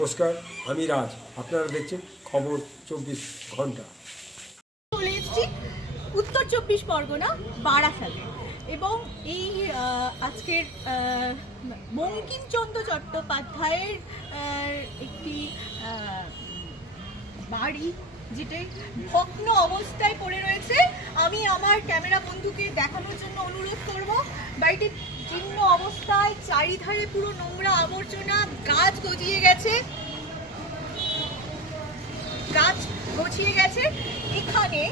নমস্কার, আমি রাজ। আপনারা দেখছেন খবর চব্বিশ ঘণ্টা। চলে উত্তর চব্বিশ পরগনা, বারাসাতে। এবং এই আজকের বঙ্কিমচন্দ্র চট্টোপাধ্যায়ের একটি বাড়ি যেটাই ভগ্ন অবস্থায় পড়ে রয়েছে, আমি আমার ক্যামেরা বন্ধুকে দেখানোর জন্য অনুরোধ করব। বাড়িটি জীর্ণ অবস্থায় চারিধারে পুরো নোংরা আবর্জনা, গাছ গজিয়ে গেছে। গাছ গছিয়ে গেছে। এখানে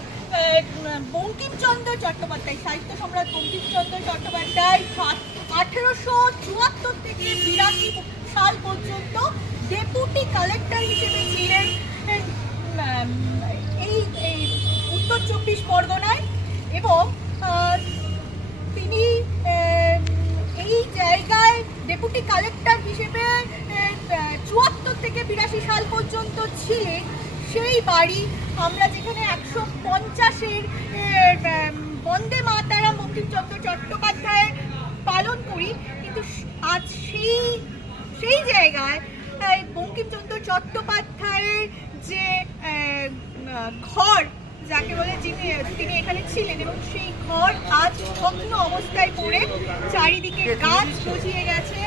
বঙ্কিমচন্দ্র চট্টোপাধ্যায়, সাহিত্য সম্রাট বঙ্কিমচন্দ্র চট্টোপাধ্যায় আঠেরোশো চুয়াত্তর থেকে বিরাশি সাল পর্যন্ত ডেপুটি কালেক্টর হিসেবে ছিলেন এই এই উত্তর চব্বিশ পরগনায় এবং তিনি এই জায়গায় ডেপুটি কালেক্টর হিসেবে চুয়াত্তর থেকে বিরাশি সাল পর্যন্ত ছিলেন। সেই বাড়ি আমরা যেখানে একশো পঞ্চাশের বন্দে মাতারাম বঙ্কিমচন্দ্র চট্টোপাধ্যায় পালন করি, কিন্তু আজ সেই সেই জায়গায় বঙ্কিমচন্দ্র চট্টোপাধ্যায়ের যে ঘর, যাকে বলে যিনি, তিনি এখানে ছিলেন, এবং সেই ঘর আজ ভগ্ন অবস্থায় পড়ে, চারিদিকে গাছ গজিয়ে গেছে,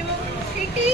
এবং সেটি